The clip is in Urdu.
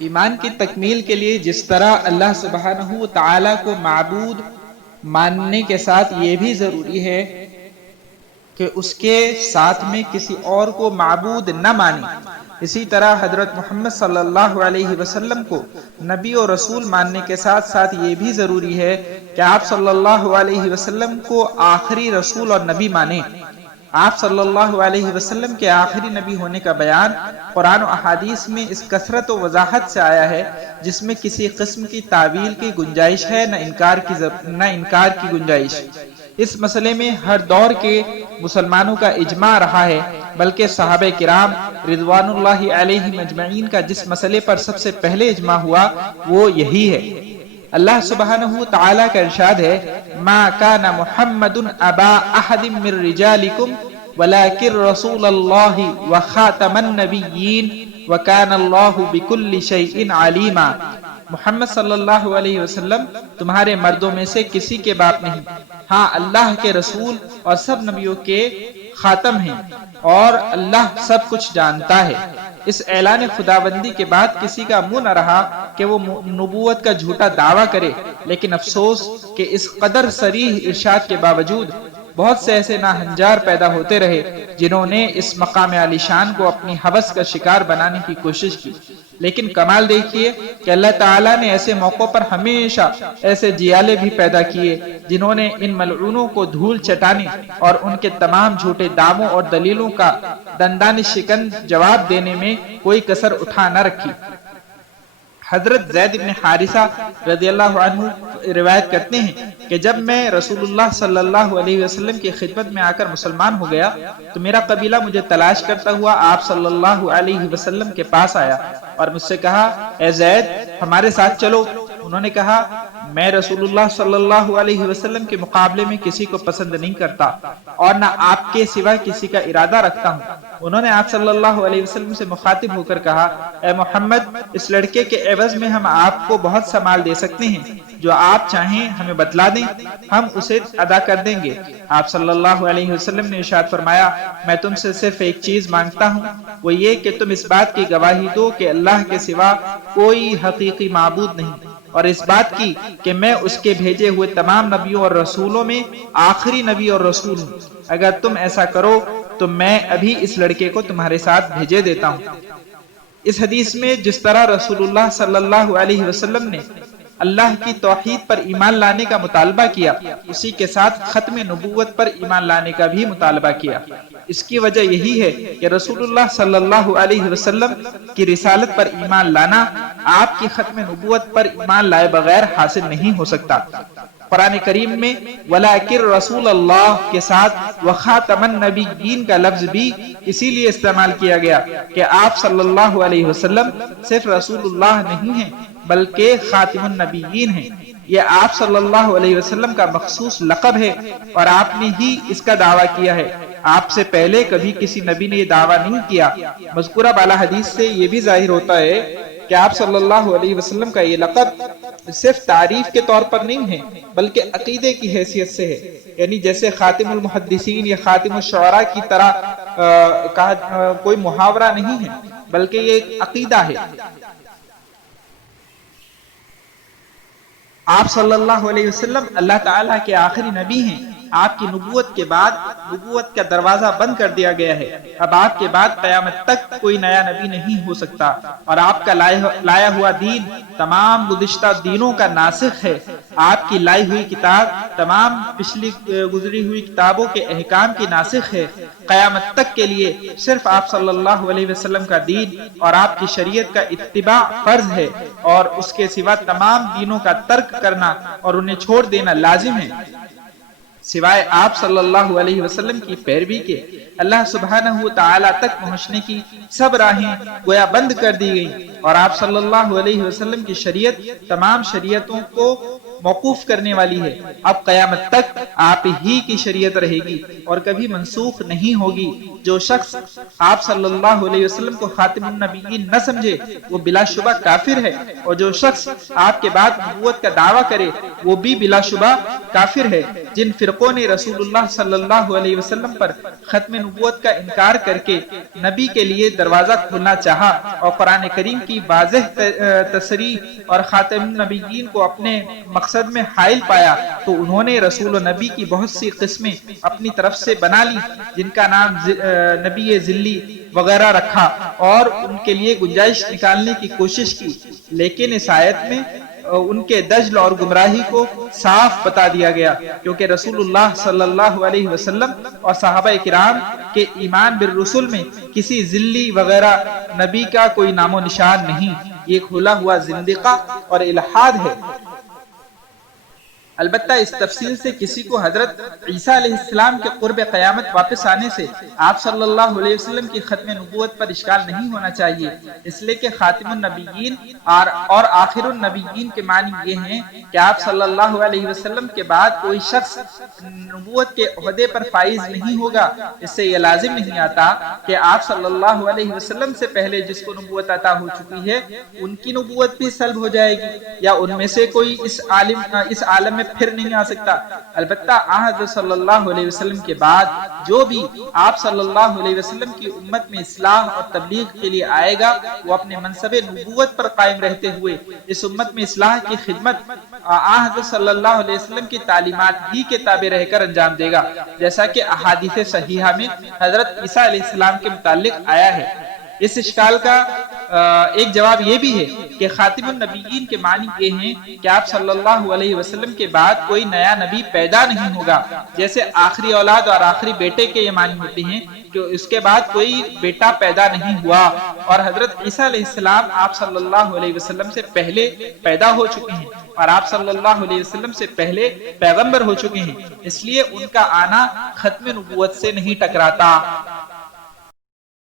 ایمان کی تکمیل کے لیے جس طرح اللہ سبحانہ و تعالی کو معبود ماننے کے ساتھ یہ بھی ضروری ہے کہ اس کے ساتھ میں کسی اور کو معبود نہ مانے، اسی طرح حضرت محمد صلی اللہ علیہ وسلم کو نبی اور رسول ماننے کے ساتھ ساتھ یہ بھی ضروری ہے کہ آپ صلی اللہ علیہ وسلم کو آخری رسول اور نبی مانیں۔ آپ صلی اللہ علیہ وسلم کے آخری نبی ہونے کا بیان قرآن و احادیث میں اس کثرت و وضاحت سے آیا ہے جس میں کسی قسم کی تعویل کی گنجائش ہے نہ انکار کی گنجائش۔ اس مسئلے میں ہر دور کے مسلمانوں کا اجماع رہا ہے، بلکہ صحابہ کرام رضوان اللہ علیہم اجمعین کا جس مسئلے پر سب سے پہلے اجماع ہوا وہ یہی ہے۔ اللہ سبحانہ تعالیٰ کا ارشاد ہے ما کان محمد ابا احد من رجالکم ولکن رسول اللہ وخاتم النبیین وکان اللہ بکل شیء علیما۔ محمد صلی اللہ علیہ وسلم تمہارے مردوں میں سے کسی کے باپ نہیں، ہاں اللہ کے رسول اور سب نبیوں کے خاتم ہیں، اور اللہ سب کچھ جانتا ہے۔ اس اعلان خداوندی کے بعد کسی کا منہ نہ رہا کہ وہ نبوت کا جھوٹا دعویٰ کرے، لیکن افسوس کہ اس قدر صریح ارشاد کے باوجود بہت سے ایسے ناہنجار پیدا ہوتے رہے جنہوں نے اس مقام عالی شان کو اپنی ہوس کا شکار بنانے کی کوشش کی۔ لیکن کمال دیکھیے کہ اللہ تعالیٰ نے ایسے موقعوں پر ہمیشہ ایسے جیالے بھی پیدا کیے جنہوں نے ان ملعونوں کو دھول چٹانے اور ان کے تمام جھوٹے دعووں اور دلیلوں کا دندان شکن جواب دینے میں کوئی کسر اٹھا نہ رکھی۔ حضرت زید بن حارثہ رضی اللہ عنہ روایت کرتے ہیں کہ جب میں رسول اللہ صلی اللہ علیہ وسلم کی خدمت میں آ کر مسلمان ہو گیا تو میرا قبیلہ مجھے تلاش کرتا ہوا آپ صلی اللہ علیہ وسلم کے پاس آیا اور مجھ سے کہا اے زید ہمارے ساتھ چلو۔ انہوں نے کہا میں رسول اللہ صلی اللہ علیہ وسلم کے مقابلے میں کسی کو پسند نہیں کرتا اور نہ آپ کے سوا کسی کا ارادہ رکھتا ہوں۔ انہوں نے آپ صلی اللہ علیہ وسلم سے مخاطب ہو کر کہا اے محمد اس لڑکے کے عوض میں ہم آپ کو بہت سا مال دے سکتے ہیں، جو آپ چاہیں ہمیں بتلا دیں، ہم اسے ادا کر دیں گے۔ آپ صلی اللہ علیہ وسلم نے ارشاد فرمایا میں تم سے صرف ایک چیز مانگتا ہوں، وہ یہ کہ تم اس بات کی گواہی دو کہ اللہ کے سوا کوئی حقیقی معبود نہیں، اور اس بات کی کہ میں اس کے بھیجے ہوئے تمام نبیوں اور رسولوں میں آخری نبی اور رسول ہوں۔ اگر تم ایسا کرو تو میں ابھی اس لڑکے کو تمہارے ساتھ بھیجے دیتا ہوں۔ اس حدیث میں جس طرح رسول اللہ صلی اللہ علیہ وسلم نے اللہ کی توحید پر ایمان لانے کا مطالبہ کیا، اسی کے ساتھ ختم نبوت پر ایمان لانے کا بھی مطالبہ کیا۔ اس کی وجہ یہی ہے کہ رسول اللہ صلی اللہ علیہ وسلم کی رسالت پر ایمان لانا آپ کی ختم نبوت پر ایمان لائے بغیر حاصل نہیں ہو سکتا۔ قرآن کریم میں وَلَٰكِن رسول اللہ کے ساتھ وَخَاتَمَ النَّبِيِّينَ کا لفظ بھی اسی لیے استعمال کیا گیا کہ آپ صلی اللہ علیہ وسلم صرف رسول اللہ نہیں ہیں بلکہ خاتم النبیین ہیں۔ یہ آپ صلی اللہ علیہ وسلم کا مخصوص لقب ہے اور آپ نے ہی اس کا دعویٰ کیا ہے، آپ سے پہلے کبھی کسی نبی نے یہ دعویٰ نہیں کیا۔ مذکورہ بالا حدیث سے یہ بھی ظاہر ہوتا ہے کہ آپ صلی اللہ علیہ وسلم کا یہ لقب صرف تعریف کے طور پر نہیں ہے بلکہ عقیدے کی حیثیت سے ہے، یعنی جیسے خاتم المحدثین یا خاتم الشعراء کی طرح کوئی محاورہ نہیں ہے بلکہ یہ ایک عقیدہ ہے۔ آپ صلی اللہ علیہ وسلم اللہ تعالیٰ کے آخری نبی ہیں۔ آپ کی نبوت کے بعد نبوت کا دروازہ بند کر دیا گیا ہے، اب آپ کے بعد قیامت تک کوئی نیا نبی نہیں ہو سکتا، اور آپ کا لایا ہوا دین تمام گزشتہ دینوں کا ناسخ ہے۔ آپ کی لائی ہوئی کتاب تمام پچھلی گزری ہوئی کتابوں کے احکام کی ناسخ ہے۔ قیامت تک کے لیے صرف آپ صلی اللہ علیہ وسلم کا دین اور آپ کی شریعت کا اتباع فرض ہے، اور اس کے سوا تمام دینوں کا ترک کرنا اور انہیں چھوڑ دینا لازم ہے۔ سوائے آپ صلی اللہ علیہ وسلم کی پیروی کے اللہ سبحانہ وتعالی تک پہنچنے کی سب راہیں گویا بند کر دی گئیں، اور آپ صلی اللہ علیہ وسلم کی شریعت تمام شریعتوں کو موقوف کرنے والی ہے۔ اب قیامت تک آپ ہی کی شریعت رہے گی اور کبھی منسوخ نہیں ہوگی۔ جو شخص آپ صلی اللہ علیہ وسلم کو خاتم النبیین نہ سمجھے وہ بلا شبہ کافر ہے، اور جو شخص آپ کے بعد نبوت کا دعویٰ کرے وہ بھی بلا شبہ کافر ہے۔ جن فرقوں نے رسول اللہ صلی اللہ علیہ وسلم پر ختم نبوت کا انکار کر کے نبی کے لیے دروازہ کھولنا چاہا اور قرآن کریم کی واضح تصریح اور خاتم النبیین کو اپنے مقصد میں حائل پایا تو انہوں نے رسول و نبی کی بہت سی قسمیں اپنی طرف سے بنا لی، جن کا نام نبی ذلی وغیرہ رکھا اور ان کے لیے گنجائش نکالنے کی کوشش کی، لیکن اس آیت میں ان کے دجل اور گمراہی کو صاف بتا دیا گیا، کیونکہ رسول اللہ صلی اللہ علیہ وسلم اور صحابہ کرام کے ایمان بالرسل میں کسی ذلی وغیرہ نبی کا کوئی نام و نشان نہیں۔ یہ کھلا ہوا زندقہ اور الحاد ہے۔ البتہ اس تفصیل سے کسی کو حضرت عیسیٰ علیہ السلام کے قرب قیامت واپس آنے سے آپ صلی اللہ علیہ وسلم کی ختم نبوت پر اشکال نہیں ہونا چاہیے، اس لیے کہ خاتم النبیین اور آخر النبیین کے معنی یہ ہیں کہ آپ صلی اللہ علیہ وسلم کے بعد کوئی شخص نبوت کے عہدے پر فائز نہیں ہوگا۔ اس سے یہ لازم نہیں آتا کہ آپ صلی اللہ علیہ وسلم سے پہلے جس کو نبوت عطا ہو چکی ہے ان کی نبوت بھی سلب ہو جائے گی، یا ان میں سے کوئی اس عالم میں پھر نہیں آ سکتا۔ البتہ حضرت صلی اللہ علیہ وسلم کے بعد جو بھی آپ صلی اللہ علیہ وسلم کی امت میں اصلاح اور تبلیغ کے لیے آئے گا وہ اپنے منصب نبوت پر قائم رہتے ہوئے اس امت میں اصلاح کی خدمت حضرت صلی اللہ علیہ وسلم کی تعلیمات ہی کے تابع رہ کر انجام دے گا، جیسا کہ احادیث صحیحہ میں حضرت عیسیٰ علیہ السلام کے متعلق آیا ہے۔ اس اشکال کا ایک جواب یہ بھی ہے کہ خاتم النبیین کے معنی یہ ہیں کہ آپ صلی اللہ علیہ وسلم کے بعد کوئی نیا نبی پیدا نہیں ہوگا، جیسے آخری اولاد اور آخری بیٹے کے یہ معنی ہوتے ہیں کہ اس کے بعد کوئی بیٹا پیدا نہیں ہوا، اور حضرت عیسیٰ علیہ السلام آپ صلی اللہ علیہ وسلم سے پہلے پیدا ہو چکے ہیں اور آپ صلی اللہ علیہ وسلم سے پہلے پیغمبر ہو چکے ہیں، اس لیے ان کا آنا ختم نبوت سے نہیں ٹکراتا۔